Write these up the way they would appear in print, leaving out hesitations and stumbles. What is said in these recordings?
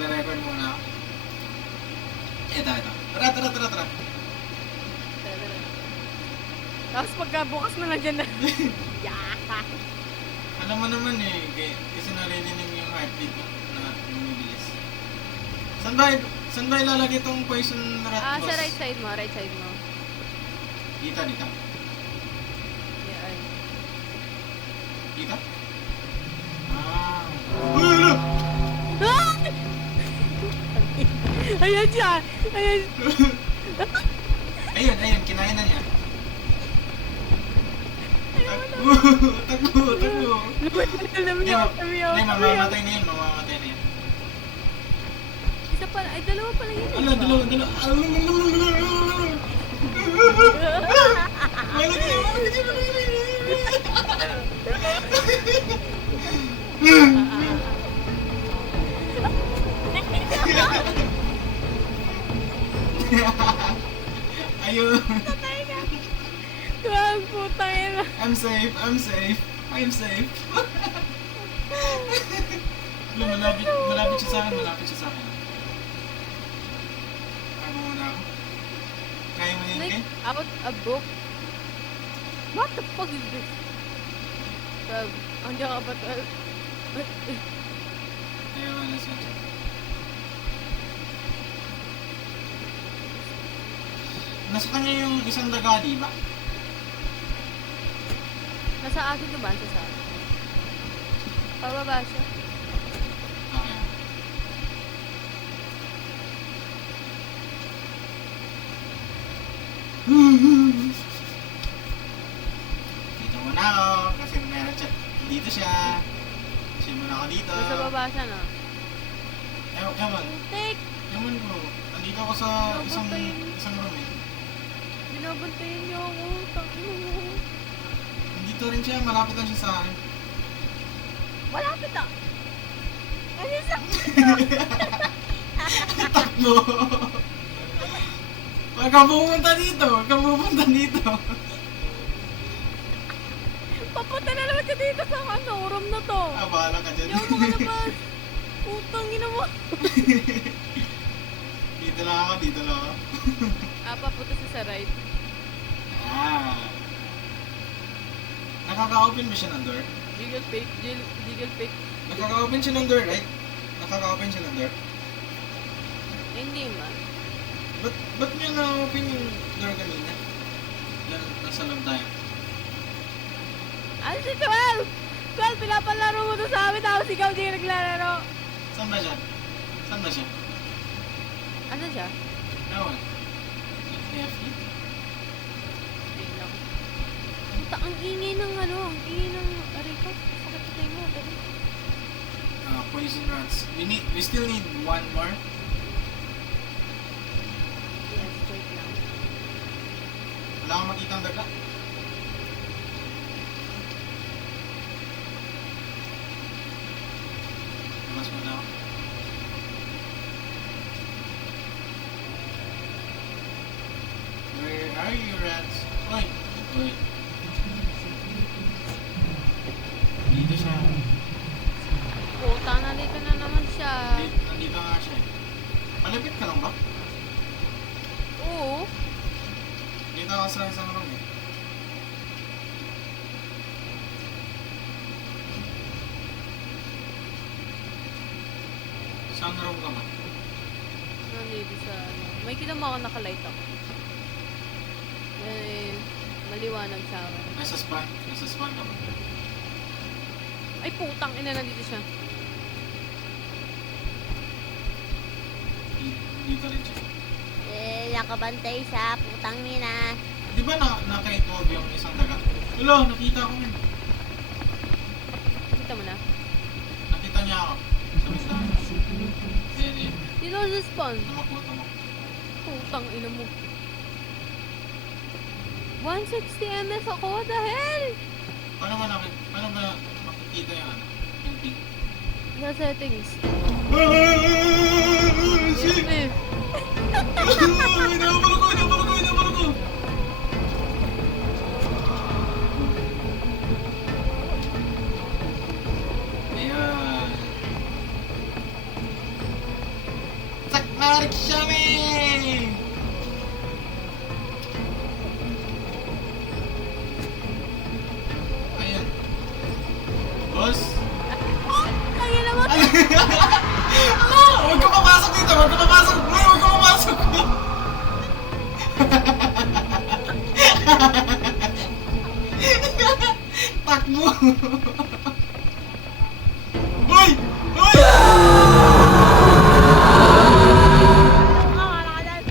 Nagre-record muna ako. Ito. Tara. Tapos pagkabukas mo lang dyan na. Yeah. Alam mo naman eh, kasi narinig yung heartbeat ko na bumibilis. Saan ba ilalagay itong poison rat boss? Sa right side mo. Dito. Yeah, Dito? Uy, ano? Ayan siya! Ayun, kinain na niya. Takbo. Hindi, mamamatay na yun. Isa pa, ay dalawa pala yun. Ala, dalawa. Ayun. Tuwag putang ina. I'm safe. Alam, malapit siya sa akin. Ako muna ako. Kaya mo yun, Like, Ken? out a book? What the fuck is this? Andiyan ka ba? Ayaw, wala siya. Nasa kanya yung isang daga, di ba? Nasa akin ba? Sa akin. Pababa siya. Okay. Dito muna ako kasi meron siya. Dito siya. Kasi muna ako dito. Nasa baba siya na. Ewan. Take! Ewan ko. Nandito ako sa isang room eh. Binabantayan niyo ako. Tangin mo. Nandito rin siya. Malapit lang siya sa akin. Malapit ah! Ano sa... Takbo! Huwag kang pumunta dito. Papunta na naman ka dito sa room na to. Bahala ka dyan. Hindi ako makalabas. Putang ina mo. Dito lang ako. Papunta siya sa right. Nakaka-open ba siya ng door? Jiggle pick. Nakaka-open siya ng door, right? Hindi man. Ba't niya na-open yung door kanina? Yan, nasa loob tayo. Ano si 12? 12, pinapalaro mo to sa amin tapos ikaw di naglalaro. Saan ba siya? Ano siya? Ewan. FE? Ayun lang. Puta, ang ingay ng aray ko. Sakit ito mo. Poison rats. We still need one more. Yes, wait lang. Wala akong makitang daga. Labas mo na ako. Where are you, rats? Oy! Dito siya. Puta, nandito na naman siya. Nandito nga siya. Malapit ka lang ba? Oo. Dito ako sa isang room eh. Saan room ka ba? Nandito sa May kita mo ako nakalight ako. Maliwanag sa akin. Nasa spawn ka ba? Ay, putang ina, nandito siya. Dito rin siya. Nakabantay sa putang nina. Di ba naka-itwag yung isang daga? Hello, nakita ko yun. Kita mo na. Nakita niya ako. Sa bintana. Ayan. Dito sa spawn. Tumakbo. Putang ina mo. 160 ms ako, what the hell? Paano ba makikita yung pink? Sa settings. Shit! Eh, Inabalo ko! Ayan. Mark Shami! Ayan. Boss? Kaya naman. Huwag ka papasok dito! Huwag ka papasok! Uy, huwag ka papasok! Takbo! Uy! Uy! Wala ka dyan.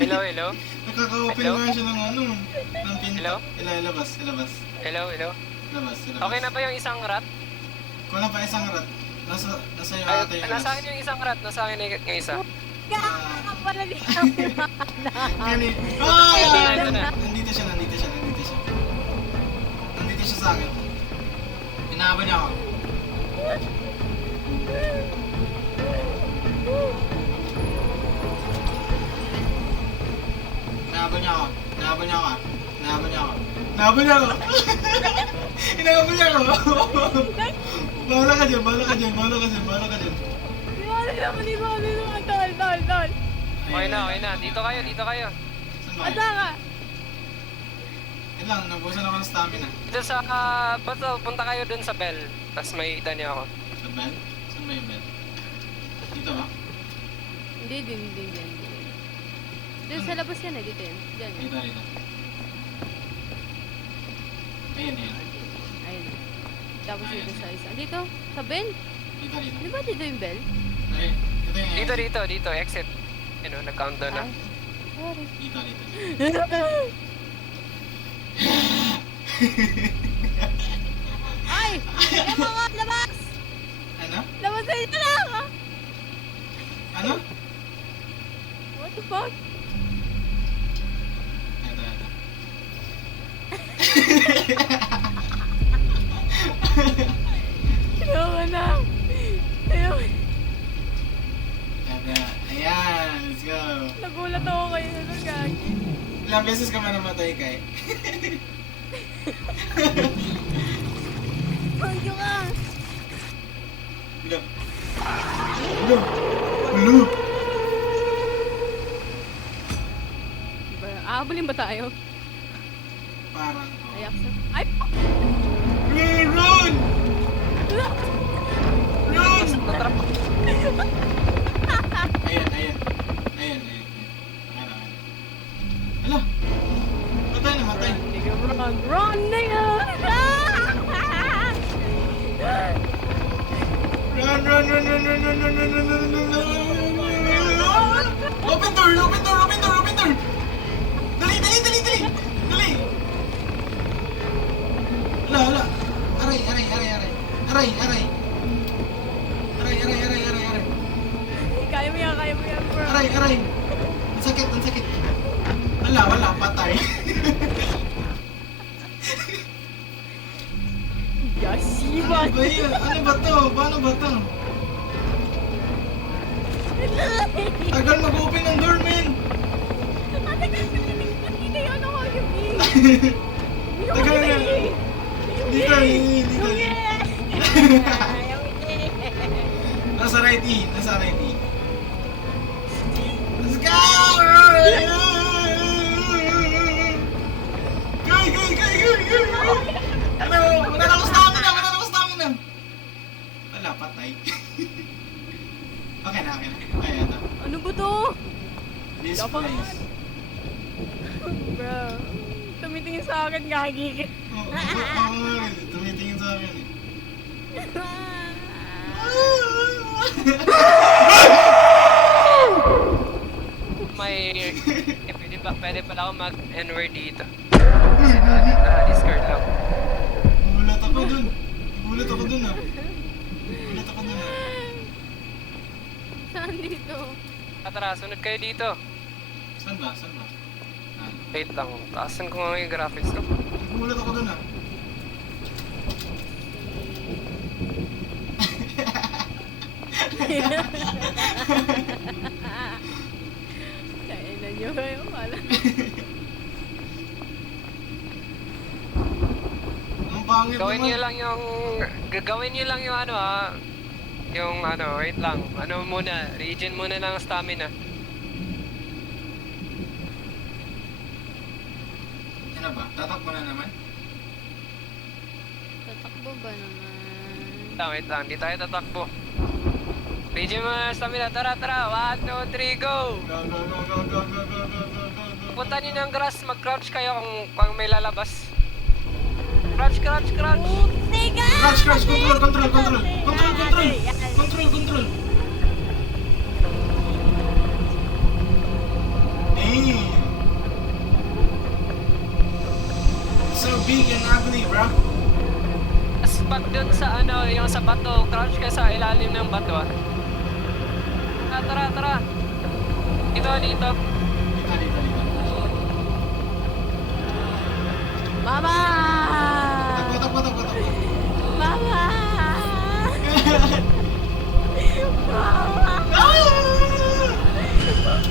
Hello, hello? Nakaka-open Hello? nga siya ng ano. Ng pinto. Hello? Ilabas. Hello, hello? Ilabas. Okay na ba yung isang rat? Kung pa isang rat. Nasa iyo Ay, ata yung nasa akin yung isang rat, nasa akin yung isa. Kaya ka pala dito. Kani. Ito na, ito na. Nandito siya. Nandito siya sa akin. Inaabot niya ako. Inaabot niya ako. Inaabot niya ako. Inaabot niya ako. Bahala ka dyan. Tol. Okay na. Dito kayo. Saan ba Asa kayo? ka? Yun lang, nabusan ako ng stamina. Dito sa, basta punta kayo dun sa bell. Tapos may ita niyo ako. Sa bell? Saan ba yung bell? Dito ba? Hindi din. Doon sa labas yan eh, dito yun. Diyan yun. Dito. Ayan. Ayun. Tapos dito sa isa. Dito, sa bell. Dito. Di ba dito yung bell? Ay, ito yung Dito, exit. Ano, nag-countdown na. Sorry. Dito. Ay! Yung mga labas! Ano? Labas na ito lang! Ano? What the fuck? Ito. Ayoko na! Ayoko. Ayan, let's go. Nagulat ako kayo na gagi. Ilang beses ka man namatay, Kai? Pagyo ka! Ulo. Aabulin ba tayo? Parang, Ay, aksa. Ay! Run! Natrap. Ayan. Ala! Matay. Nigga, run, nigga! Run! Open door! Dali! Ala! Aray! Kaya mo yan, bro. Aray! Ang sakit! Wala, patay. Yashiba! Ano ba yun? Ano ba to? Paano ba to? Tagal mag-open ng door, men! Nakita yun ako yung Tagal na. Dito. Nasa right E. Let's go! Go! Ano? Wala na akong stamina! Wala, patay. Okay na. Ay, ito. Ano ba to? This Dapat- place. Bro, tumitingin sa akin, gagi. Oo, tumitingin sa akin eh. Pwede pala ako mag-N-word dito. Kasi na-discard lang. Gulat ako dun ah. Saan dito? Tara, sunod kayo dito. Saan ba? Ah, Wait lang, taasan ko nga yung graphics ko. gulat ako dun ah. Kainan nyo kayo, wala. Ang pangit Gawin niyo naman. lang yung ano ha. Yung ano, wait lang. Ano muna, region muna ng stamina. Ano ba? Tatakbo na naman? Tatakbo ba naman? Wait lang, di tayo tatakbo. Regime mga stamina, tara, 1, 2, 3, go! Go, go, go, go, go, go, go, go, go, go. Punta nyo ng grass, mag-crouch kayo kung may lalabas. Crouch! Teka! Crouch, crouch, control, control, control. Control, control. Control, control. Damn. So big and ugly, bro. Tapos pag dun sa ano, yung sa bato, crouch ka sa ilalim ng bato ah. Tara. Dito. Dito. Mama! Takbo. Mama!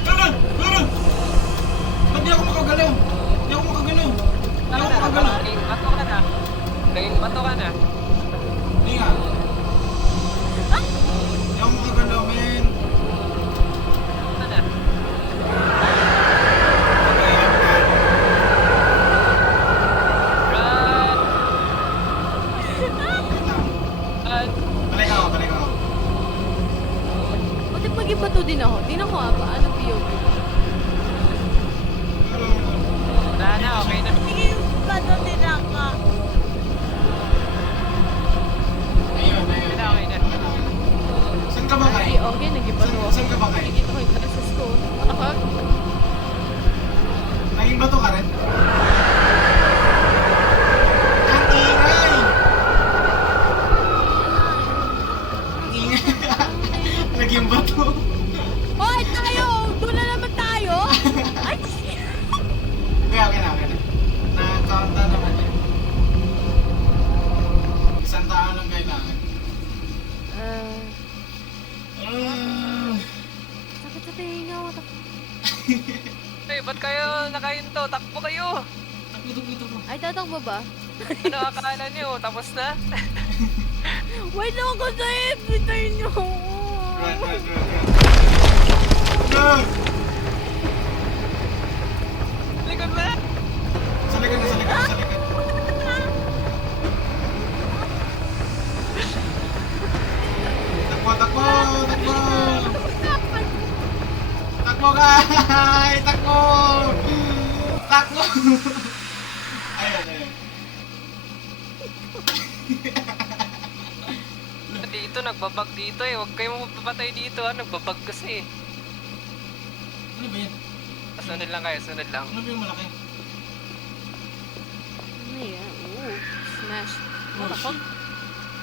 Tulog! Ba't di ako makagalaw? Naging bato ka na. Hindi nga. Di ako makagalaw, man. Ano na? Run! Balik ako. Buti mag-iba to din ako. Tingnan ko paano POV. Wala na, okay na. Mag-iba to din ako. Ayun. Okay na. Saan ka ba, Kai? Ay, okay, nag-iba to ako. Saan ka ba, Kai? Nakikita ko yung classes ko. Ako? Naging bato ka rin? Ang ingay! Naging bato. Hoy, tayo! Doon na naman tayo! Ay, shit! Okay na. Na-count na naman yan. Isang tao lang kailangan. Sakit sa tinga ko. Hey, ba't kayo nakahinto? Takbo kayo! Takbo. Ay, tatakbo ba? Ano akala nyo? Tapos na? Wait lang ako sa Twitter nyo! Run. Go! Likod ba? Sa likod. Takbo. Takbo, Kai! Takbo! Ayun. Dito, nagbabag dito eh. Huwag kayong mapapatay dito ah. Nagbabag kasi eh. Ano ba yan? Sunod lang kayo, sunod lang. Ano ba yung malaki? Ano yan? Ooh, smash. What the fuck?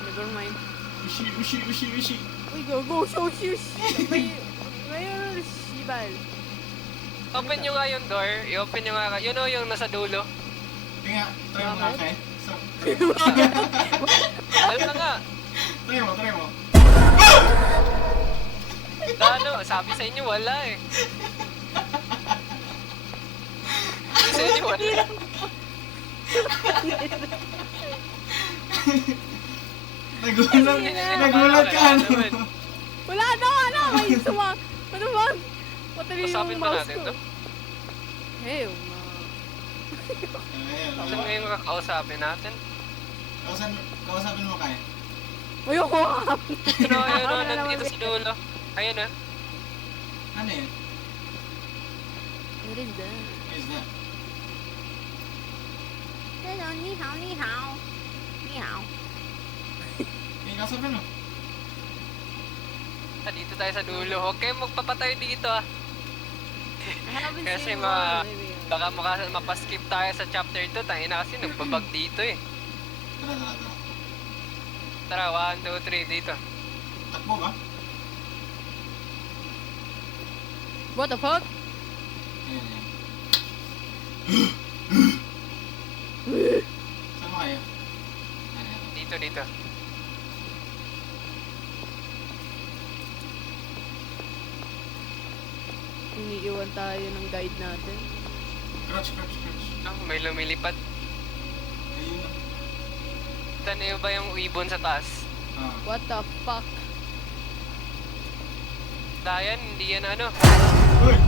Never mind. Ushi. Uy, go, shush! May sibal. Open nyo nga yung door. I-open nyo nga. Yun o yung nasa dulo. Tingnan, try mo nga, Kai. Wala nga. Try mo. Ano, sabi sa inyo wala eh. Sabi sa inyo wala. Nagulat ka, ano? Wala na! May sumak! Ano ba? Patali yung Usapin ba mouse natin ko. to? Hell no. Saan ngayon kakausapin natin? Kausapin mo, Kai. Ayoko! Ayun, nandito sa dulo. Ayun ah. Ano yun? What is that? What is that? Hello, ni hao. Kausapin mo. Dito tayo sa dulo. Huwag kayong magpapatay dito ah. I haven't Kasi seen ma- one. Maybe. Baka mapaskip tayo sa chapter 2. Tangina kasi nagbabag dito eh. Tara. Tara, 1, 2, 3 dito. Takbo ka? What the fuck? Ayan. Saan mo kayo? Dito. Iniiwan tayo ng guide natin. Crouch. May lumilipad. Ayun na. Tanayo ba yung ibon sa taas? What the fuck? Dayan, hindi yan ano. Uy!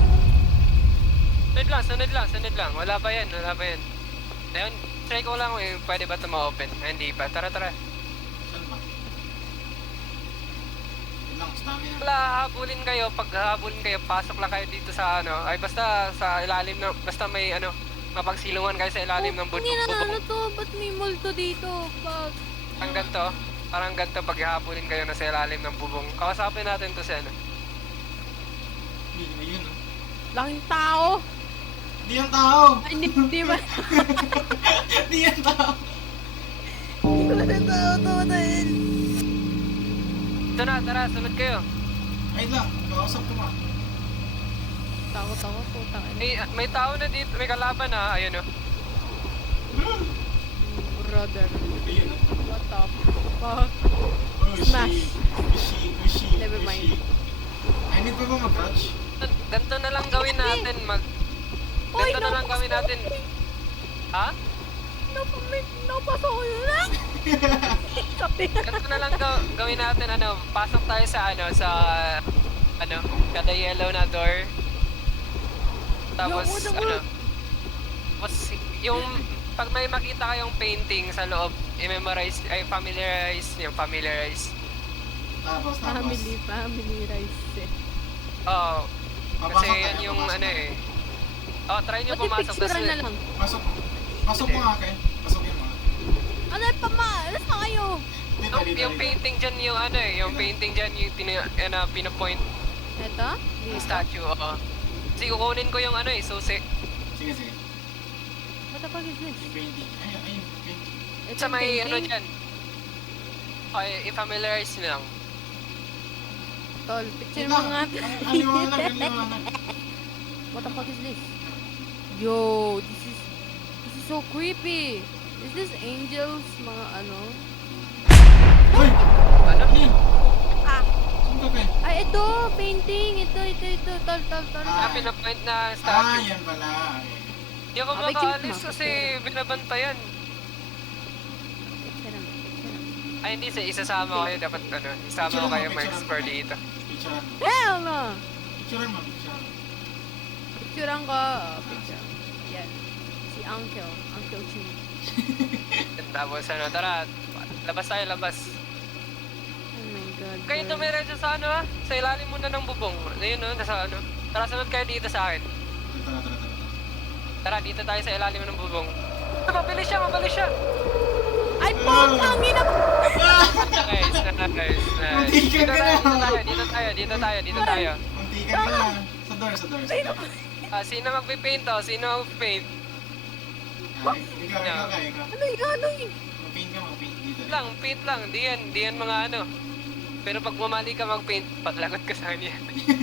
Sunod lang. Wala pa yan. Leon, try ko lang kung pwede ba ito ma-open. Hindi pa. Tara. Saan ba? Yun lang, stamina. Wala, habulin kayo. Pag habulin kayo, pasok lang kayo dito sa ano. Ay, basta sa ilalim ng, basta may ano, mapagsilungan kayo sa ilalim ng Hindi na ano bubong. to, ba't may multo dito? Pag... Ang ganito, parang ganito pag habulin kayo na sa ilalim ng bubong. Kausapin natin to si ano. Hindi yun, oh. Laking tao! Di yan tao! Ay, hindi ba? Di yan tao! Hindi ba na tao to dahil? Ito na, tara, sunod kayo. Ay lang, kausap ko ba? Takot ako, putang ina. May tao na dito, may kalaban ha, ayun o. Brother, Ayun, oh. what the fuck? Oh, Smash. She. Never mind. I need pa ba mag-crouch? Ganito na lang gawin natin, Uy, ganito na lang gawin natin. Ha? Napasok ko na! Sabi nga. Ganito na lang gawin natin, ano, pasok tayo sa kada yellow na door. Tapos, Yo, what the ano, fuck? tapos yung, pag may makita kayong painting sa loob, i-memorize, familiarize. Tapos. Family rice eh. Oo, kasi Papasok yan tayo, yung papasok ano tayo. eh. Oh, try nyo Ba't yung pumasok. picturean na lang? Pasok mo nga, Ken. Pasok yun mga. Ano pa ma? Alas na kayo! Yung painting dyan yung ano eh, yung painting dyan yung pinapoint Eto? yung statue, oo. Kasi kukunin ko yung ano eh, susi. Sige. What the fuck is this? Yung painting. Ayun, painting. Ito Sa yung may painting? ano dyan. Okay, i-familiarize nyo lang. Tol, picture Yun mo lang. nga. Ang liwanag. What the fuck is this? Yo, this is so creepy. Is this angels? Mga ano? Uy! Ano? Ano yun? Ah! Saan ka, Ken? Ay, ito! Painting! Ito. Tol. Ah, pinapoint na Ah, statue. yan pala. Okay. Hindi ako Ah, picture makaalis mo, kasi binabantayan. Picture lang. Ay hindi, isasama ko kayo. Dapat ano, isama ko kayo ma-explore dito. Picturean mo. Hell no! Picturean mo. Picturean ko. Picture. Yan. Si Uncle Chu. Tapos ano, tara, labas tayo, labas. Oh my god. Kayo girl. dumiretso sa ano ha? Sa ilalim muna ng bubong. Ayun no, nasa ano. Tara, sunod kayo dito sa akin. Tara. Tara, dito tayo sa ilalim ng bubong. Mabilis siya. Ay, putang ina mo! Nice. Muntikan ka na. Dito tayo. Muntikan ka na. Sa door. Ah, sino magpipaint to? Sino magpipaint? Ikaw. Ano yun? Mag-paint dito. Paint lang. Di yan mga ano. Pero pag mamali ka mag-paint, paglagot ka sa kanya.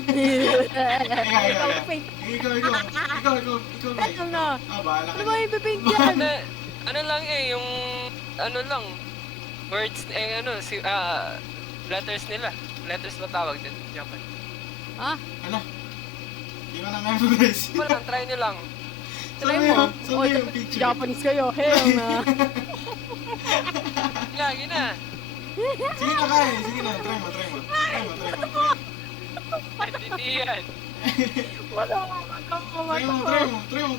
Ikaw. Paint. Ikaw. Ano? Bahala Ano ka. ba yung paint yan? ano lang eh, yung ano lang words letters nila. Letters ba tawag din? Japan. Ha? Ano? Di mo na memorize. Wala, try nyo lang. Try mo. Saan yung picture? Japanese kayo. Hell na. Lagi na. Sige na kaya. Sige na. Try mo. Hindi yan. Wala. Try mo.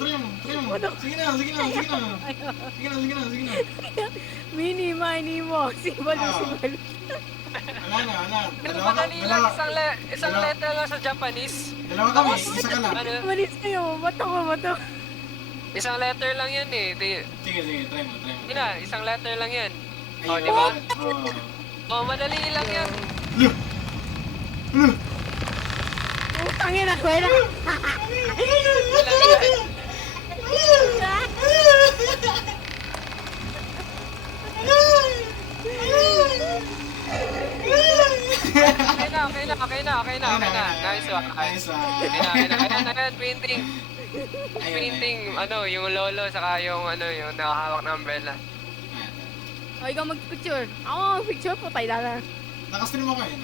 Sige na. Mini, mo. Sibal. Wala na. Pero madali lang, isang letter lang sa Japanese. Dalawa kami. Isa ka lang. Ano? Manis kayo. Bato. Isang letter lang yan eh. Sige. Try mo. Hindi na, isang letter lang yan. Oh, Ayun. di ba? Oh. Oh, madali lang yan. Utang ina. Wala. Wala yan. Okay na. Nice one. Nice one. Ayan, painting. Painting, ano, yung lolo, saka yung, ano, yung nakahawak ng umbrella. O, ikaw mag-picture. Ako mag-picture po tayo na. Nakastream ako eh.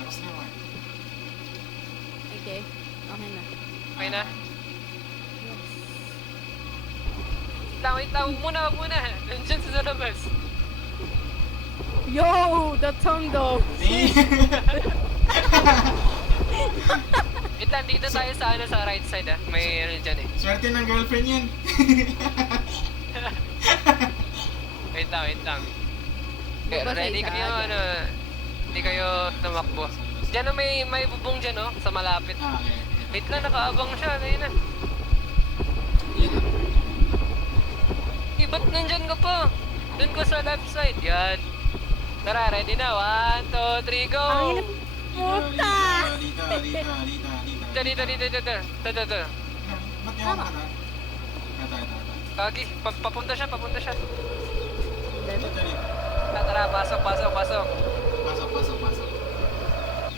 Okay. Okay na. Okay na? Wait lang, huwag muna. Nandiyan sa labas. Yo! The tongue dog! Wait lang, dito tayo sa, ano, sa right side ah. May, ano dyan eh. Swerte ng girlfriend yan. wait lang. Di ba sa Ready isa, kayo, dyan? ano, hindi kayo tumakbo. Diyan na may bubong dyan, no? Sa malapit. Ah, okay. Wait lang, nakaabang siya, ayun na. Yan. Ba't nandyan ka pa? Doon ka sa left side, yan. Tara, ready na, 1, 2, 3, go! Ang ina- Puta! Dito. Dito. Ba't yung Tama. ka? Ito. Kagi, papunta siya. Dito. Tara, pasok. Pasok.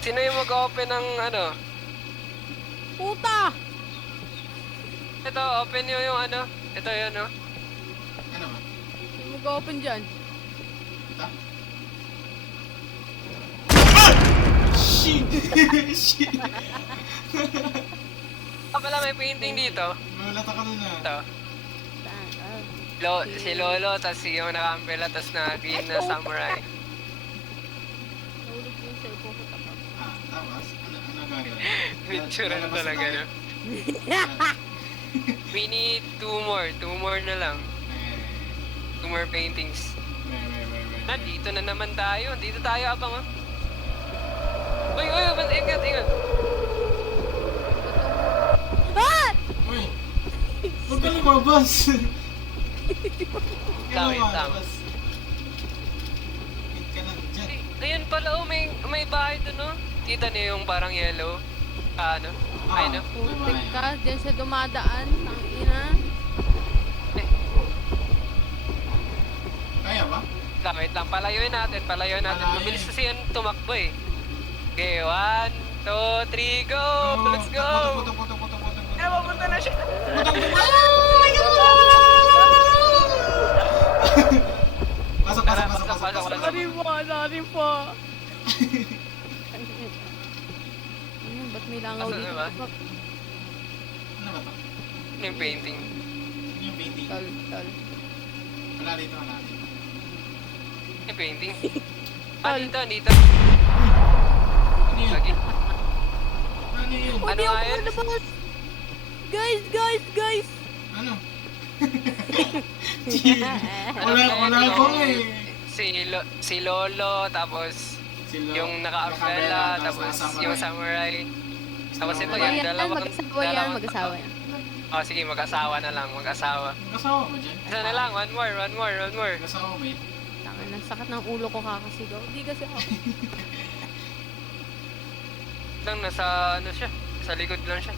Sino yung mag-open ng ano? Puta! Ito, open nyo yung ano? Ito yun, no? Ano ba? Mag-open dyan. Ito? Shit! Pala may painting dito. Magulat ako dun ah. Ito. Saan? Ah. Si Lolo, tas yung naka-umbrella, tas na green na samurai. Nahulog yung cellphone ko tapos. Tapos? Ano gagawin? Picture na Lalabas talaga, tayo? no? We need two more na lang. 2 more paintings. Dito na naman tayo. Dito tayo abang, oh. Uy, ingat. Ah! Uy! Huwag ka lumabas! Wait lang. Wait ka lang dyan. Ayun pala, oh, may bahay doon, no? Kita niyo yung parang yellow. Ano? Ay, no? Putik ka, dyan siya dumadaan. Ang ina. Kaya ba? Wait lang. Palayuin natin. Palayo. Mabilis kasi yan tumakbo, eh. Okay, 1, 2, 3, go! Let's go! Puto. Mapunta na siya! Pasok. Sorry po. Ano, ba't may langaw Asan na dito? ba? Ano ba to? Yung painting. Yung painting. Tol. Wala dito. Yung painting. Dito. Ano yun? Lagi. Ano yun? Ano nga yun? Guys! Ano? Wala ko eh. Si Lolo, tapos yung naka-umbrella, tapos yung samurai. Tapos ito yung dalawang... Mag-asawa yan. Oh, sige, mag-asawa na lang, mag-asawa. Kasawa ba dyan? Isa na lang, one more. Kasawa ba yun? Tangin, ang sakit ng ulo ko kakasigaw. Hindi kasi ako. Lang, nasa ano siya, sa likod lang siya.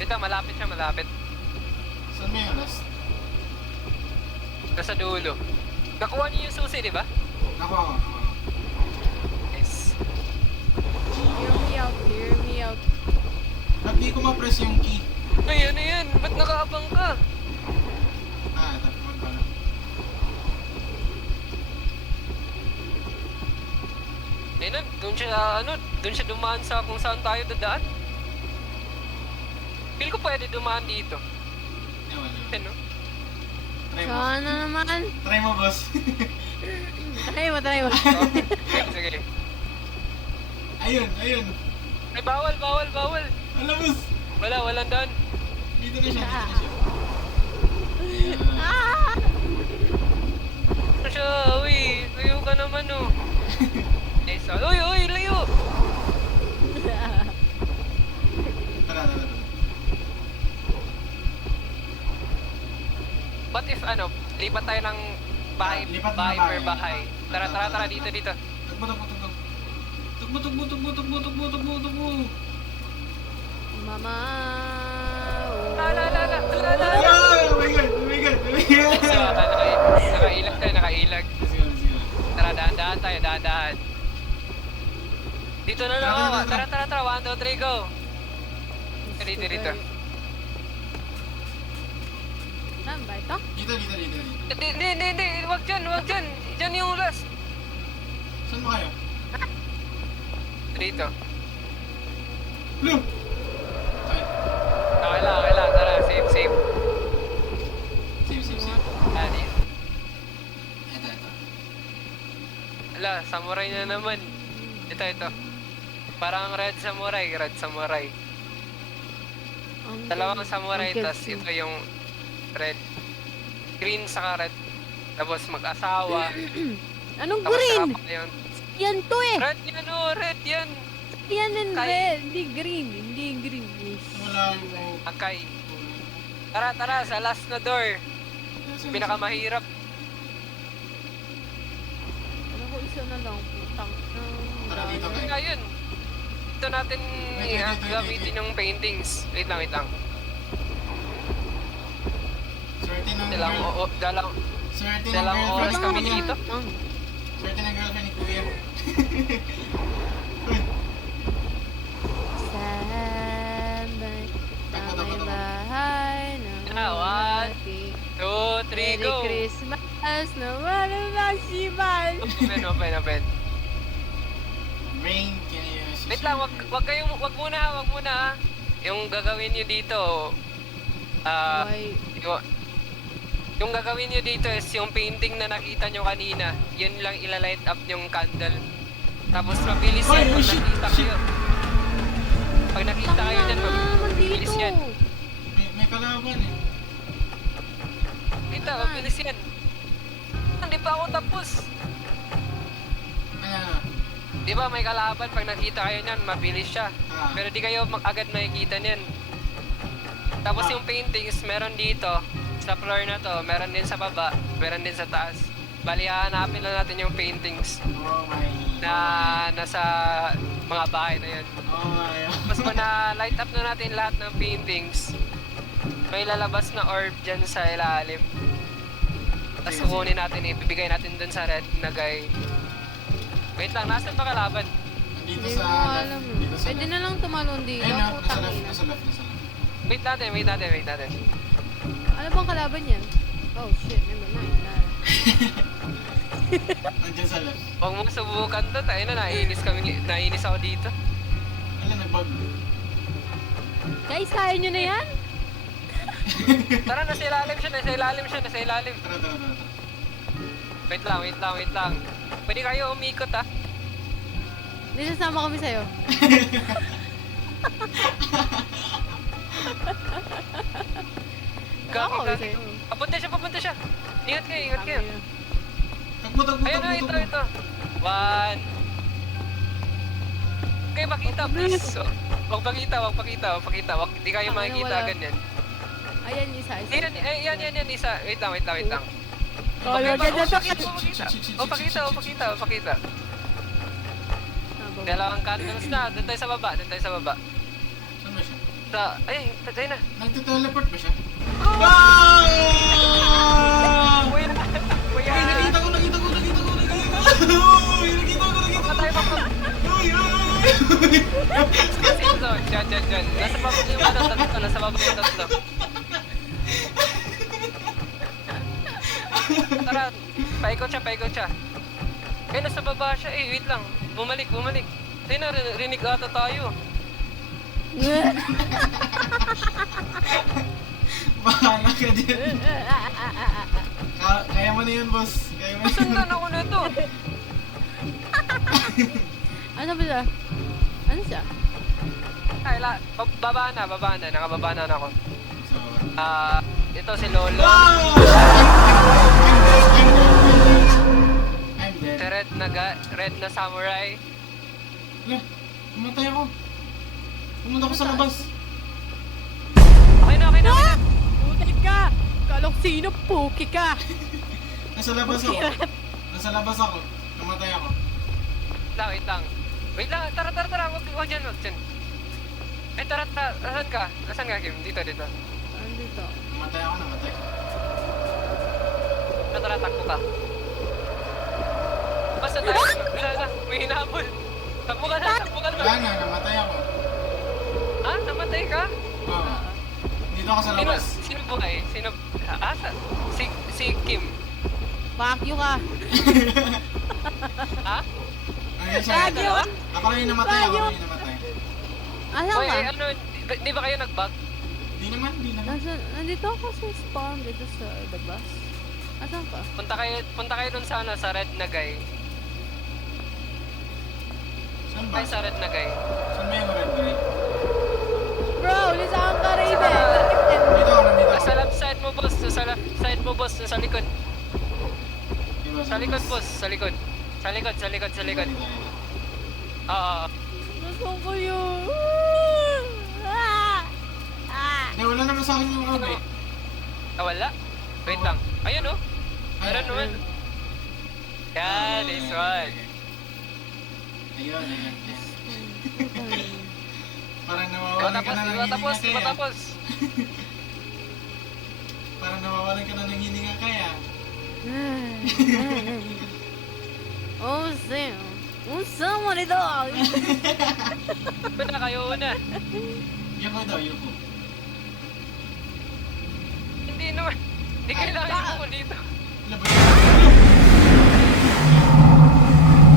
Ito, malapit. Saan may alas? Nasa dulo. Nakuha niyo yung susi, di ba? Ako. Yes. Hear me out. Ba't di ko ma-press yung key? Ay, ano yan? Ba't nakaabang ka? Tapos pala. Ayun, doon siya dumaan sa kung saan tayo dadaan. Feel ko pwede dumaan dito. Wala. Ano? Try mo. Sana naman. Try mo, boss. Try mo. Sige. Ayun. Ay, bawal. Alam, boss. Walang daan. Dito na siya. Ah! Ano siya? Uy, layo ka naman, oh. Uy, layo! Tara. What if, lipat tayo ng bahay, Lipat na bahay bahay. per bahay. Tara, dito. Tugbo. Mama. La. Oh my God. Nakailag. Sige. Tara, dahan. Dito na lang ako. Tara. Tara. 1, 2, 3, go. Dito. Saan ba ito? Dito. Hindi. Wag dyan. Dyan yung last. Saan ba kayo? Dito. Blue! Okay. Okay lang. Tara, safe. Save. Dito. Ito. Ala, samurai na naman. Ito. Parang red samurai. Ang Dalawang samurai, Uncle tas Sue. ito yung red. Green saka red. Tapos mag-asawa. Anong Tapos green? saka pa yun. Yan to eh. Red yan oh, red yan. Yan and Kay- red. Hindi green. Hindi green. Yes. Wala mo. Akay. Tara, tara, sa last na door. Pinakamahirap. Ano ko isa na lang. Putang. Tara dito Yun kayo. nga yun. Ito natin Wait, gamitin yung paintings. Wait lang, wait lang. Swerte ng Dalang Swerte ng dalang oras girlfriend kami ni Kuya. dito. Swerte ng girlfriend ni Kuya. Standby. Takbo, Sa takbo, may takbo. bahay na Ah, 1, malapit. 2, 3, Merry go! Christmas na wala na siman. Open, open, open. Rain, can you... Wait lang, wag muna ha. Yung gagawin nyo dito, Why? yung gagawin nyo dito is yung painting na nakita nyo kanina, yun lang ilalight up yung candle. Tapos mabilis Ay, yan pag shit, nakita shit. kayo. Pag nakita kayo dyan, mabilis dito. yan. May kalaban eh. Kita, mabilis yan. Hindi pa ako tapos. Ano? Di ba may kalaban, pag nakita kayo niyan, mabilis siya. Ah. Pero di kayo agad makikita niyan. Tapos yung paintings, meron dito, sa floor na to, meron din sa baba, meron din sa taas. Bali, hahanapin lang natin yung paintings Oh my... na nasa mga bahay na yan. Oh my... Tapos kung na-light up na natin lahat ng paintings, may lalabas na orb dyan sa ilalim. Tapos Sige, kukunin natin, ibibigay natin dun sa red na guy. Wait lang, nasan pa kalaban? Dito Hindi sa... ko alam. Dito sa... Pwede na lang tumalon dito. Ayun na, nasa Putang left, ina. nasa left, nasa left. Wait natin. Ano bang kalaban yan? Oh shit, never mind. Nandiyan sa left. Huwag mo subukan to, tayo na, naiinis ako dito. Wala, nag-bug. Guys, kaya nyo na yan? Tara, nasa ilalim siya. Tara, tara, tara. Wait lang. Pwede kayo umikot ah. Hindi, sasama kami sa'yo. Gagi, Ako, gagi. sa'yo. Papunta siya. Ingat kayo. Takbo, takbo, Ayun na, takbo, ito. 1. Okay, makita, please. Huwag pakita. Hindi kayo Tangina, makikita wala. ganyan. Ayan, isa. Yan, isa. Wait lang. Oh, Okay, lagyan na to. pakita. Dalawang candles na. Doon tayo sa baba. Saan ba siya? Tayo na. Nagte-teleport ba siya? Ah! Kuya. Ay, nakita ko. Uy, nakita ko. Patay pa. Uy. Sino? Diyan. Nasa baba yung tatlo. Tara, paikot siya. Nasa baba siya. Wait lang. Bumalik. Tayo na, rinig ata tayo. Bahala ka dyan. Kaya mo na yun, boss. Kaya mo na yun. Sundan ako nito. Ano ba siya? Ano siya? Baba na. Nakababa na ako. So, Ito si Lolo. wow! I'm Si dead. red na samurai. Wala, pumatay ako. Pumunta ko sa labas. Okay na. Putik ka! Kaloksino, puki ka! Nasa labas ako. Namatay ako. Wait lang, tara. Wag dyan. Tara. Asan ka, Kim? Dito. Andito. Namatay ako. Tara, takbo ka. Basta tayo. Wala, may hinabol. Takbo ka na. Wala na, namatay ako. Namatay ka? Oo. Dito ako sa labas. Sino buhay? Si Kim. Fuck you ka! Ha? Ayun siya. Fuck you! Ako lang yung namatay. Asan Hoy, ka? di ba kayo nag-bug? Di naman. Nandito ako sa spawn dito sa labas. Asan ka? Punta kayo dun sa red na guy. Saan ba? Ay, sa red na guy. Saan ba yung red guy? Bro, lisahan ka, Raven! Nandito ako. Sa left side mo, boss. Sa left side mo, boss. Sa likod. Sa likod, boss. Sa likod. Sa likod, sa likod, sa likod. Oo. Nasaan kayo? Ah! Ah! Eh, wala naman sa akin yung orb eh. Wala? Wait lang. Ayun, oh. Meron naman. Yan, this one. Ayun, ayun. Parang Di ba nawawalan ka tapos? na Di ng ba tapos? hininga Di ba kaya. tapos? Parang nawawalan ka na ng hininga kaya. Oh, Sam. Unsa mo nito? Una kayo una. Yuko daw, yuko. Hindi naman. Hindi kailangan ako dito. Labas.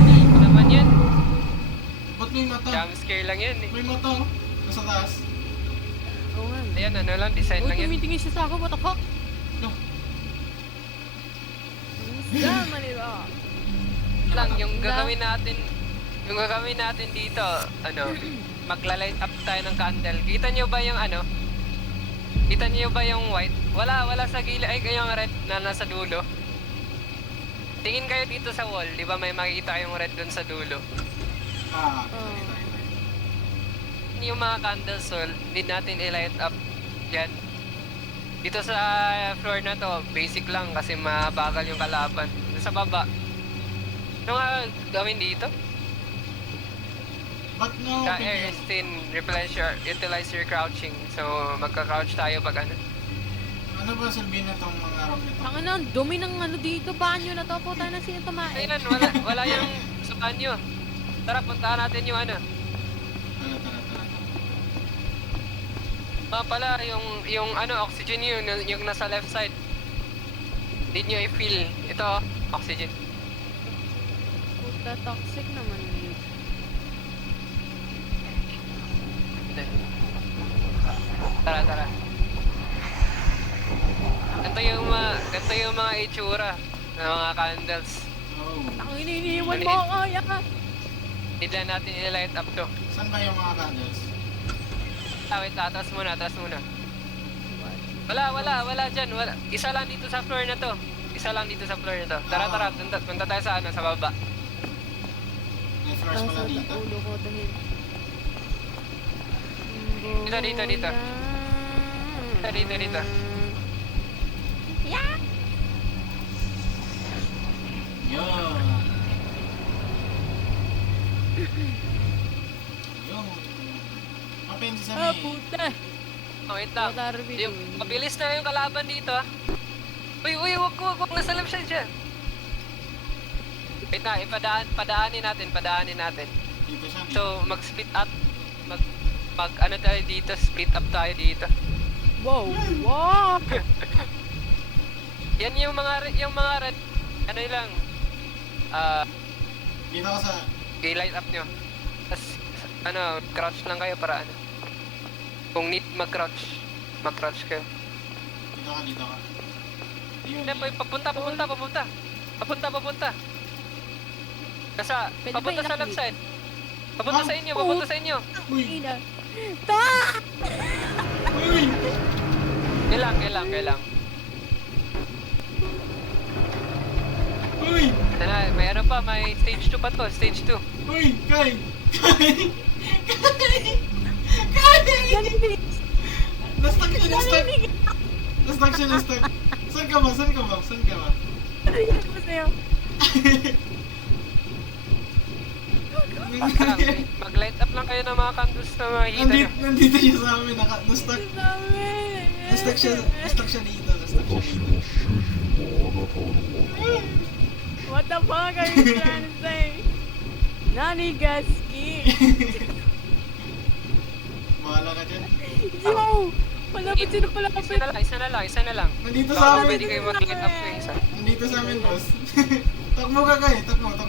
Ano naman yan? Ba't may mata? Jump scare lang yan eh. May mata oh. Nasa taas. Oo nga. Ayan, ano lang, design Uy, lang yan. tumitingin siya sa akin. What the fuck? No. Unsa mo nito? Lang, yung gagawin natin dito, ano, magla-light up tayo ng candle. Kita nyo ba yung ano? Kita nyo ba yung white? Wala sa gilid. Ay, yung red na nasa dulo. Tingin kayo dito sa wall, di ba may makikita kayong red dun sa dulo? Ah, Oh. Yung mga candles, so, need natin i-light up yan. Dito sa floor na to, basic lang kasi mabagal yung kalaban. Sa baba. Ano nga gawin dito? Ba't no? The air is thin, utilize your crouching. So, magka-crouch tayo pag ano. Ano ba silbi na tong mga room nito? Ang ano, ang dumi ng ano dito, banyo na to. Puta na sino tumain. Ayan, wala yung sa banyo. Tara, puntahan natin yung ano. Tara. Pala, yung ano, oxygen yung nasa left side. Need nyo i-feel. Ito, oxygen. Puta, toxic naman yun. Tara. Ganito yung mga itsura ng mga candles. Oh. Ang iniiwan mo ako, yaka. Need lang natin i-light up to. Saan ba yung mga candles? Wait, atras muna. Wala dyan. Wala. Isa lang dito sa floor na to. Tara, punta tayo sa ano, sa baba. May floors pala Nasa dito. ulo ko dahil. Dito. Dito. Yeah! Yun. Yun. Mapensi sa Ah, may. puta! Oh, wait lang. What are we Yung, doing? mabilis na yung kalaban dito ah. Uy, wag nasa left side dyan. Wait na, padaanin natin. Dito siya. So, mag-split up. Ano tayo dito, split up tayo dito. Wow! Wow! Yan yung mga red, ano lang, Dito ka sa. i-light up nyo. Tapos, ano, crouch lang kayo para ano. Kung need mag-crouch kayo. Dito ka. Yun. Hindi, papunta. Pwede ba Papunta sa ilak left dito? side. Papunta sa inyo. Uy! Ina. Ta! Uy! Kailang. Uy! May ano pa, may stage 2 pa to, stage 2. Uy! Kai! Galing bilis! Na-stuck siya. Galing! Saan ka ba? Galing ko sa'yo. Mag-light up lang kayo ng mga candles na makikita nyo. Nandito siya sa amin. Na-stuck. Sabi! Na-stuck siya dito. What the fuck are you trying to say? Nani Gaski? Bahala ka dyan. Yo! Malapit sino pala kapit? Isa na lang. Nandito Baka sa amin. pwede kayo mag-light up yung isa. Nandito sa amin, boss. Takbo ka, Kai. Takbo ka.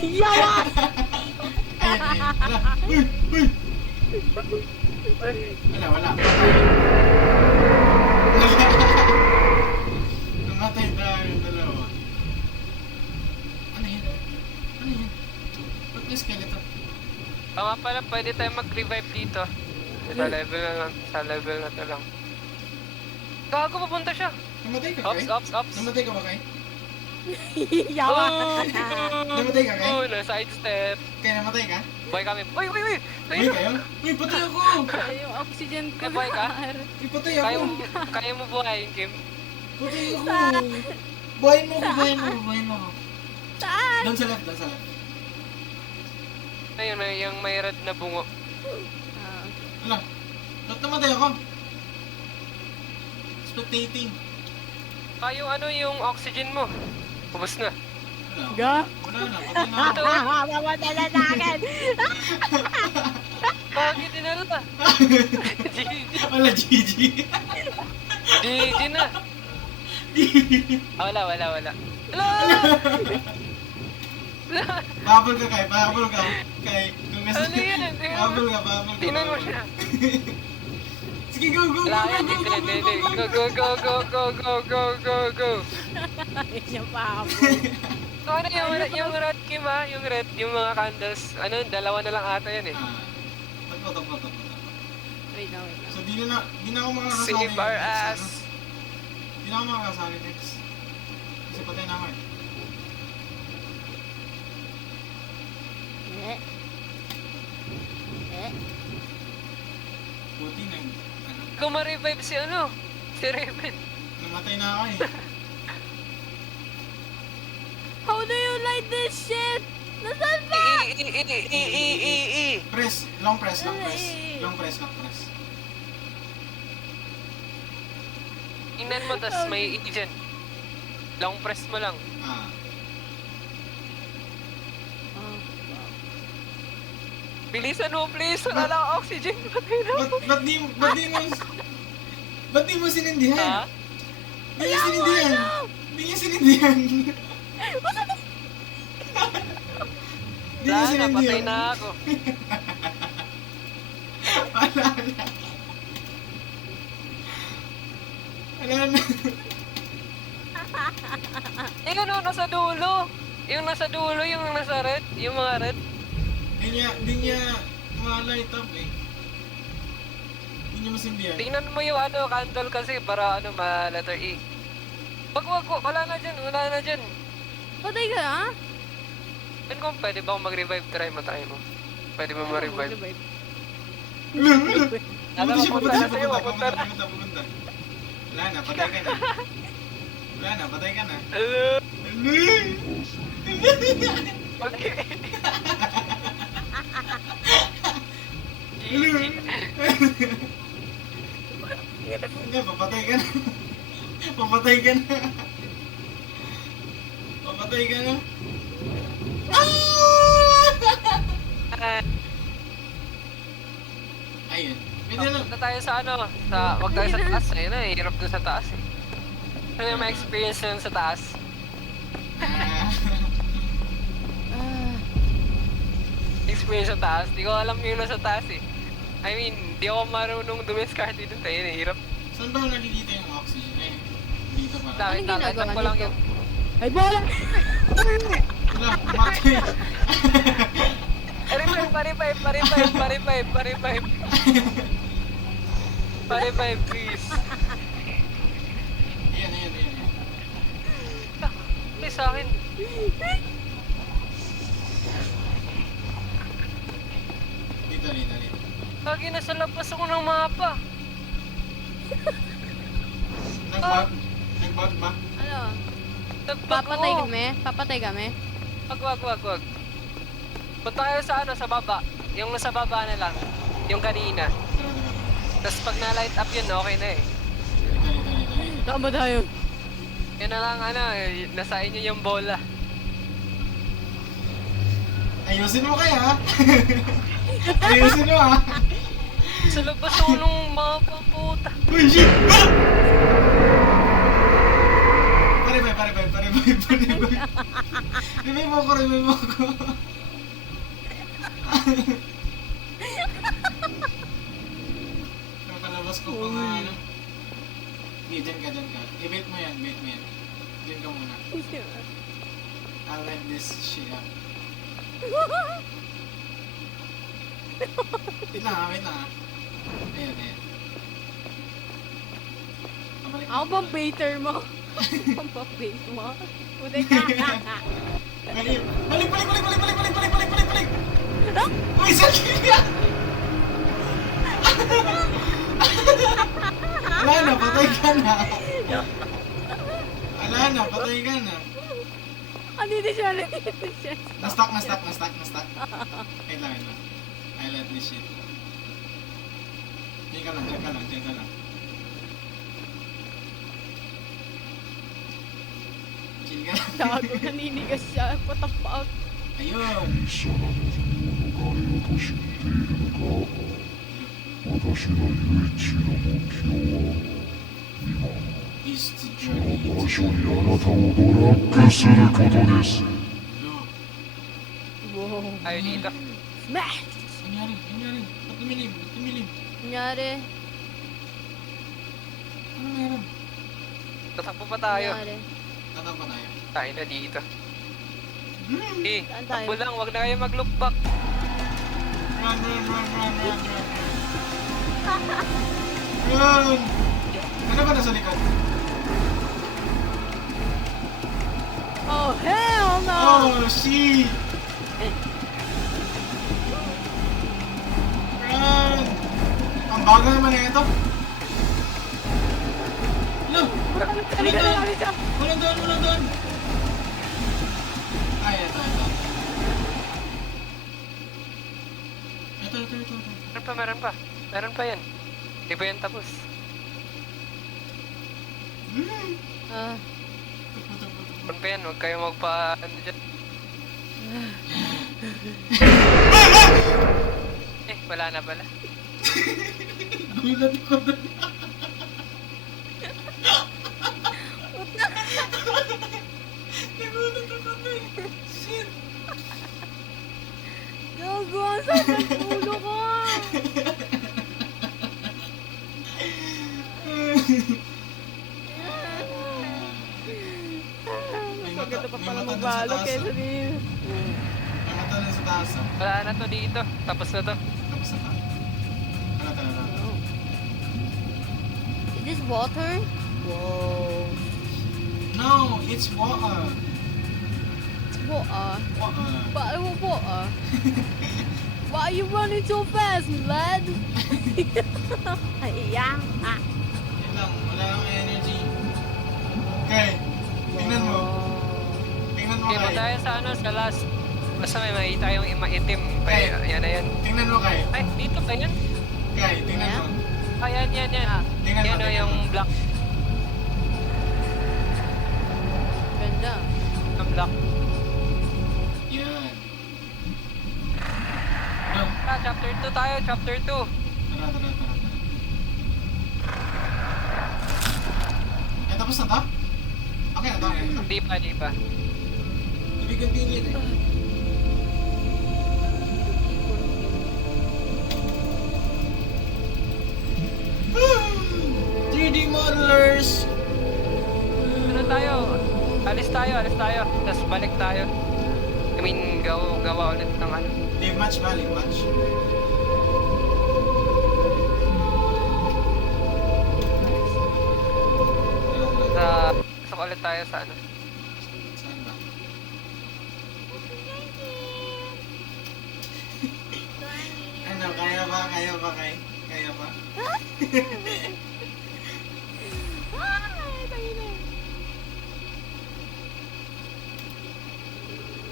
Yawa! Ayun. Wala. Namatay tayo dalawa. Ano yan? Ba't may skeleton? Nga pala, pwede tayo mag-revive dito. Sa level na to lang. Gago, papunta siya. Namatay ka, Ops, Kay? ops, ops. Namatay ka ba, Kay? Yawa. Namatay ka, Kay? Oh, na-sidestep. Kay, namatay ka? Boy kami. Uy, uy, uy! Uy, Ayun. kayo? Uy, patay ako! Yung oxygen ko. Eh, boy ka? Uy, patay Kaya ako! mo, kaya mo buhayin, Kim. Patay ako! Buhayin mo ako, buhayin mo ako, buhayin mo ako. Saan? Doon sa left, doon sa left. Ayun, yung may red na bungo. Ah, okay. Wala. Ba't namatay ako? Spectating. Ah, yung ano, yung oxygen mo. Ubus na. Wala. Ga? Wala na, patay na ako. Ito, Mamatay na sa akin. bakit dinala? GG. Wala, GG. GG na. Ah, wala. Wala! Babol ka, Kay. Babol ka. Kay, kung gusto Ano yan? Babol ka, babol ka. Tingnan mo babol siya. ka. Sige, go, go, go, Wala go, yan, go, go, hindi. go, Go, go, go, go, go, go, go, go, go. Ayun yung pahabol. So, ano yung red, Kim, ha? Yung red, yung mga candles. Ano, dalawa na lang ata yan, eh. Tapo. Wait lang. So, di na ako makakasali. Save our ass. Di na ako makakasali next. Kasi patay na ako eh. Eh. Eh. Buti na Kung ma-revive si ano, si Raven. namatay na ako eh. How do you light this shit? Nasaan ba? Press, long press. Tingnan mo, tas may E dyan. Long press mo lang. Ah, Bilisan mo, please. Wala lang oxygen. Patay na. ba't di mo sinindihan? Ha? Di niya sinindihan. Di niya sinindihan. Di niya Wala na, sinindihan. patay na ako. Wala na. Eh, ano, nasa dulo. Yung nasa dulo, yung nasa red. Yung mga red. Di niya ma-light up eh. Di niya masindihan. Tingnan mo yung ano, candle kasi para ano, ma-letter E. Wag, wala na dyan. Patay ka na? Yun kung pwede ba akong mag-revive, try mo. Pwede mo ma-revive. Pumunta siya, Pupunta pupunta. na. Wala na, patay ka na. Okay. Hindi, papatay ka na. Papatay ka na. Ah, Ayun. Pwede na. punta tayo sa ano, wag tayo sa taas. Ayun na, hirap doon sa taas eh. Ano yung ma-experience yun sa taas? Ah, Experience sa taas? Di ko alam yung nasa taas eh. I mean, di ako marunong dumiskarte dun tayo, hirap. Saan ba nakikita yung oxygen? Eh, dito pa. Dami, Anong ginagawa ko lang dito? yung... Ay, bola! Wala, matay. Paripipe, please. Ayan. May sa akin. Dito. Lagi nasa labas ako ng mapa. Nag-bug ba? Ano? Nagpag Papatay kami? Wag. Punta kayo sa ano, sa baba. Yung nasa baba na lang. Yung kanina. Tapos pag na-light up yun, okay na eh. Dito. Tama tayo. Yun na lang ano, nasa inyo yung bola. Ayusin mo kaya. Ayusin mo ha. Sa labas ako nung mapa, puta. Uy, shit! Pare. Revive mo ko. Napalabas ko pa nga ano. Hindi, dyan ka. I-bait mo yan. Dyan ka muna. I'll let this shit up. Wait lang ha. Ayan. balik. Ako bang baiter mo? Ako bang bait mo? Puti ka. Balik, balik, balik, balik, balik, balik, balik, balik, balik, balik. Uy, sali! Wala na, patay ka na. Wala na, patay ka na. Hindi siya, hindi siya. Na-stuck. Wait lang. I let this shit. Diyan ka lang. Chill ka lang. Gago, naninigas siya. What the fuck? Ayun. 貴様の物語を知っているか私の唯一の目標は Is to その journey 場所にあなたをドラッグすることです Wow. Tayo dito. Smash! Nangyari? Ba't tumilim? Nangyari. Ano meron? Tatakbo pa tayo. Nangyari. Tatang pa tayo. Tayo na dito. Hmm. Eh, Saan tayo? takbo lang. Huwag na kayo mag-look back. Run! Run! Ano ba nasa likod? Oh, hell no! Oh, shit! Run! Ang bago naman na ito. Ano? Walang doon! Ay, ito. Ito. Meron pa yan. Di ba yan tapos? Ah, Meron pa yan. Huwag kayo magpa... Ano dyan. Wala na pala. Gulat ko na. Nagulat ako na. Shit. Gago, ang sakit ng ulo ko! Maganda pa pala magbalo kaysa din. May mata na sa taas. Wala na to dito. Tapos na to. Tapos na ta. Tara. is this water? Wow. No, it's water. Water. Water. Why are you running so fast, lad? Ay, Yan lang, wala kang energy. Okay, tingnan mo. Okay, Kay. tayo sa ano, sa last. Basta may makita yung maitim. Hey. Yan na yan. Tingnan mo, Kay. Ay, dito ba yan? Kay, tingnan mo. Ah, yan. Tingnan Yan mo, o, yung black. Ganda. Yung black. Yan. No. Ah, chapter 2 tayo, chapter 2. Tara. Eh, tapos na to? Okay na to. Di pa. To be continued eh. Modelers! Ano tayo? Alis tayo. Tapos balik tayo. I mean, gawa ulit ng ano. Leave match ba? Leave match. Pasok ulit tayo sa ano. Saan ba? Ano, kaya ba? Kaya ba? Ay, tangina.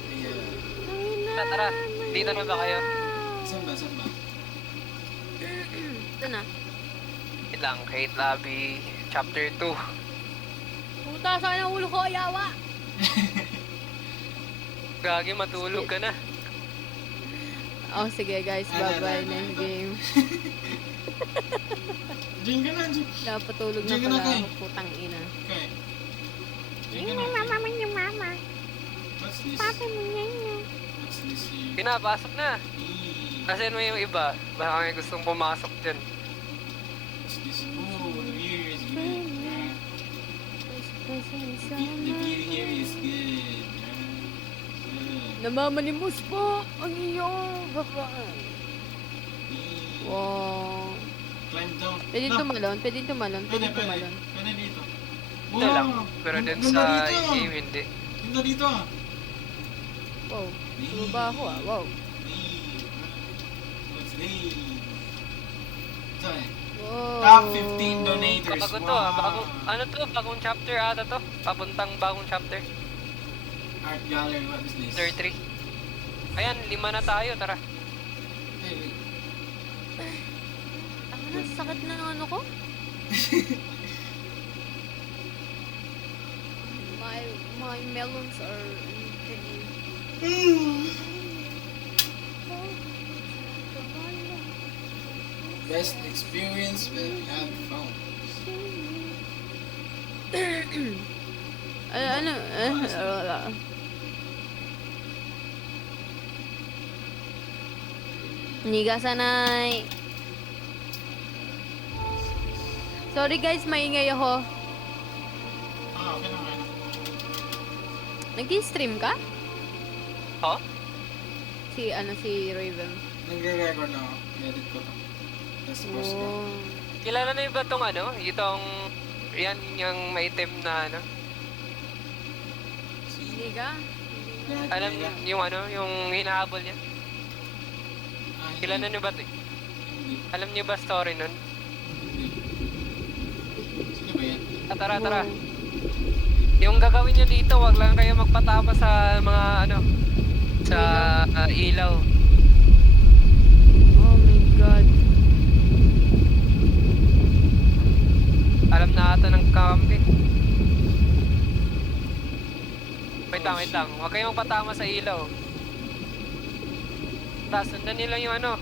Ayan. Tangina. Tara, dito na ba kayo? Saan ba? Ito na. Wait lang, Kate Labi, chapter 2. Puta, saan ang ulo ko, ayawa? Gagi, matulog ka na. Oh, sige guys. Bye-bye na yung game. Diyan ka na, Diyan. Napatulog na Diyan ka na, pala Kay. ako. Putang ina. Okay. Diyan ka na. Mama. What's this? What's this here? Pinapasok na. Eh, Asan mo yung iba? Baka may gustong pumasok dyan. What's this? Oh, the view is good. The view here is good. Namamanimos po ang iyong babae. Wow. Climb down. Pwede No. tumalon. Pwede Pwede. Pwede dito. Ito lang. Pero dun sa Ganda dito. game, hindi. Ganda dito ah. Wow. Bumaba ako ah. Wow. What's this? So, Wow. top 15 donators. Bago to ah. Ano to? Bagong chapter ata to. Papuntang bagong chapter. Art gallery, what is this? Chapter 3. Ayan, 5 na tayo. Tara. Hey, Ano, sakit na ng ano ko? My melons are best experience with headphones. ano? Niga sanay. Sorry guys, maingay ako. Okay na, okay na. Nag-stream ka? Oh? Si Raven. Nagre-record na ako. Edit ko to. Tapos post ko. Oh. Kilala na ba itong ano? Itong... Yan yung maitim na ano? Niga? Alam yung ano? Yung hinahabol niya? Ah, hindi. Kilala niyo ba ito? Hindi. Alam niyo ba story nun? Hindi. Sino ba yan? Tara, tara. Wow. Yung gagawin nyo dito, wag lang kayo magpatama sa mga ano, sa ilaw. Oh my god. Alam na ata ng kampi. Wait lang. Huwag kayong magpatama sa ilaw. Tapos, sundan nila yung ano.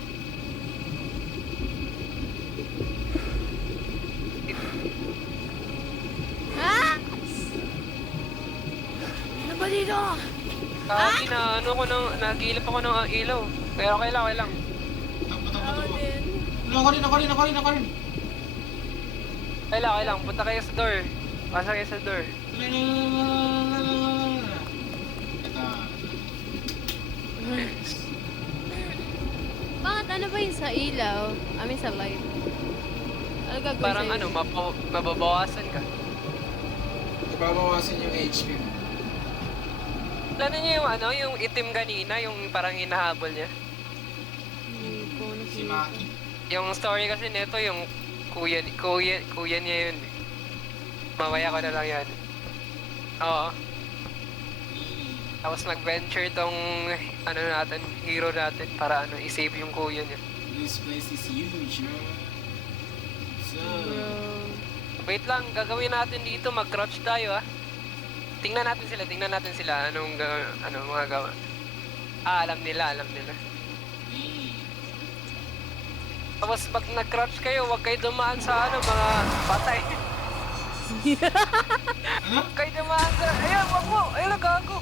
Ah! Ano ba dito? Kaki na ano ko nang, nagilip ako ng ilaw. Pero okay lang. Takbo, takbo, Ako takbo. din. Ako rin. Okay lang. Punta kayo sa door. Pasa kayo sa door. Bakit ano ba yung sa ilaw? I mean sa light. Ano gagawin Parang sa'yo? ano, mababawasan ka. Ibabawasan yung HP mo. Alam niyo yung ano, yung itim kanina, yung parang hinahabol niya. Hindi ko Si nakita. Maki. Yung story kasi nito, yung kuya niya yun. Mamaya ko na lang yan. Oo. Tapos nag-venture tong ano natin, hero natin para ano, i-save yung kuya niya. This place is huge, bro. So, Bro. Wait lang, gagawin natin dito, mag-crouch tayo ah. Tingnan natin sila, anong mga gawa. Ah, alam nila. hey. Tapos pag nag-crouch kayo, huwag kayo dumaan sa ano, mga patay. Ano? Huwag kayo dumaan sa, ayun, wag mo, ayun, gago.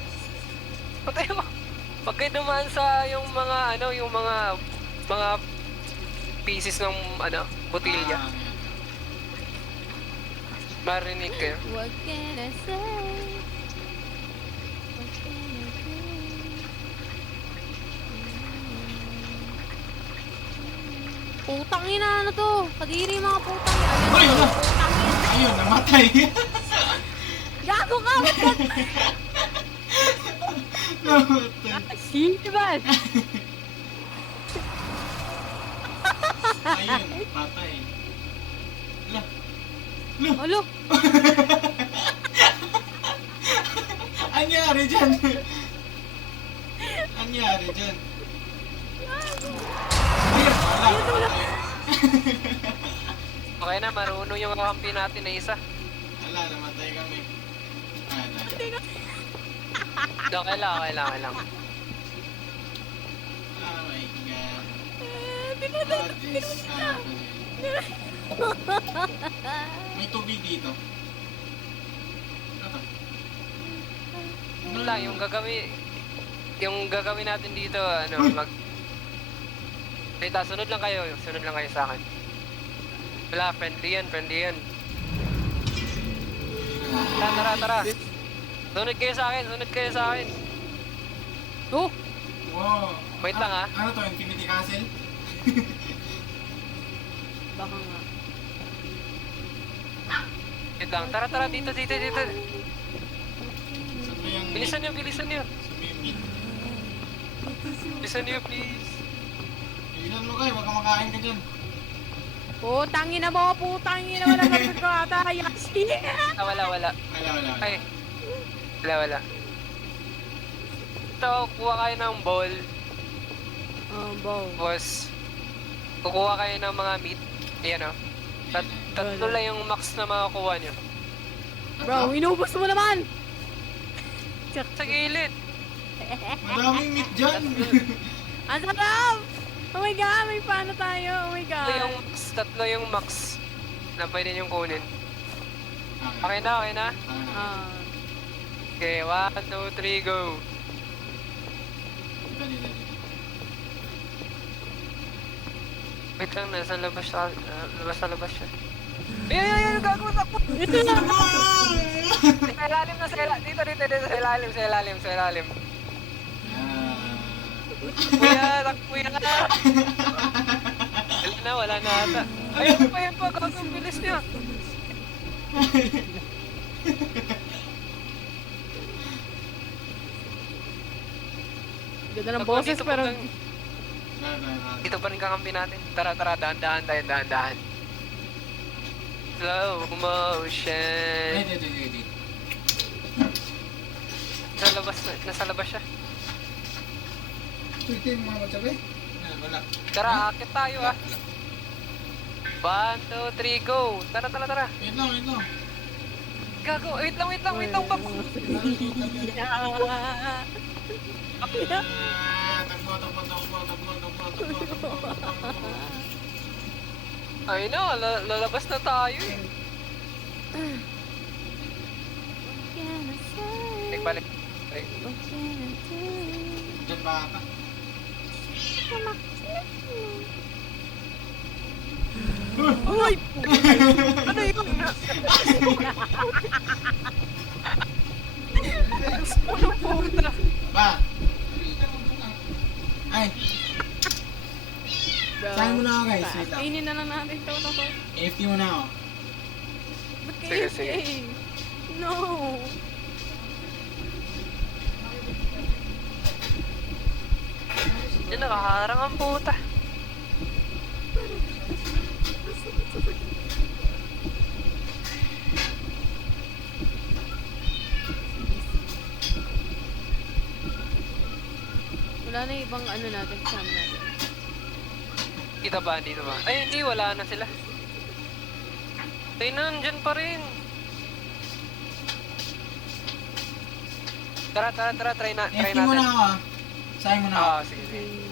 Patay mo. Huwag kayo dumaan sa yung mga, ano, yung mga pieces ng, ano, botilya. Ah, Marinig kayo. What can I say? What can I say? Putang ina, ano to? Kadiri mga putang ina. Uy, Ayan, ano? putang ina. Ayun, namatay. Gago ka! Namatay. Siban! Ayun, patay. Ala, Alo! anyari dyan? Anyari dyan? Ayun, wala. Okay na, marunong yung kampi natin na isa. Wala, namatay kami. Okay lang. Oh my god. What is happening? May tubig dito. Ano? Ano lang, yung gagawin natin dito, ano, Wait, sunod lang kayo sa akin. Wala, friendly yan. Tara. Sunod kayo sa akin. Oh! Wow. Wait lang, ah. Ano to, Infinity Castle? Baka nga. Wait lang, tara, tara, dito, dito, dito. Saan ba yung Bilisan niyo, bilisan niyo. Saan ba yung meat? Bilisan niyo, please. Ilan mo kayo, baka makain ka dyan. Putangin na mo, putangin na wala narinig ko ata. Yashi! Ah, wala, wala. Wala. Ay. Wala, wala. Ito, kuha kayo ng bowl. Bow. Tapos, kukuha kayo ng mga meat. Ayan o. Tatlo lang yung max na makakuha nyo. Bro, inubos mo naman! Sa gilid. Madaming meat dyan. Ang sarap! Oh my god, may paano tayo? Oh my Tatlo god. yung max na pwede nyong kunin. Okay. Okay na, okay na? Ah, Okay, 1, 2, 3, go. Dali. Wait lang, nasa labas siya. Labas na labas siya. Ay, gago, takbo! ito na! Sa ilalim na, sa ilalim. Dito, sa ilalim, sa ilalim, sa ilalim. Kuya, takbo yan. Wala na ata. Ayun pa, gago, ang bilis niya. Ganda ng Takbo, boses dito pero... pa Dito pa rin kakampi natin. Tara, dahan-dahan tayo, dahan-dahan. Slow motion. Wait. Nasa labas siya. Ito yung mga matsabi? Wala. Tara, akit tayo ah. 1, 2, 3, go. Tara. Wait lang. Gago, wait lang, bak. Takbo. Ay no, lalabas na tayo eh. Balik. Diyan ba ata? Uy! Ano yun? Ano puta? Ba? Ay, saan mo na ako guys? Wait lang. Kainin na lang natin ito. AFK mo na ako. Ba't Sige, kayo sige. No! Yan, nakaharang ang puta. Wala na ibang ano natin, kasama natin. Kita ba? Dito ba? Ay, hindi. Wala na sila. Ay, nandyan pa rin. Tara. Try AFK mo natin. na ako ah. Sayang mo na ako. Sige.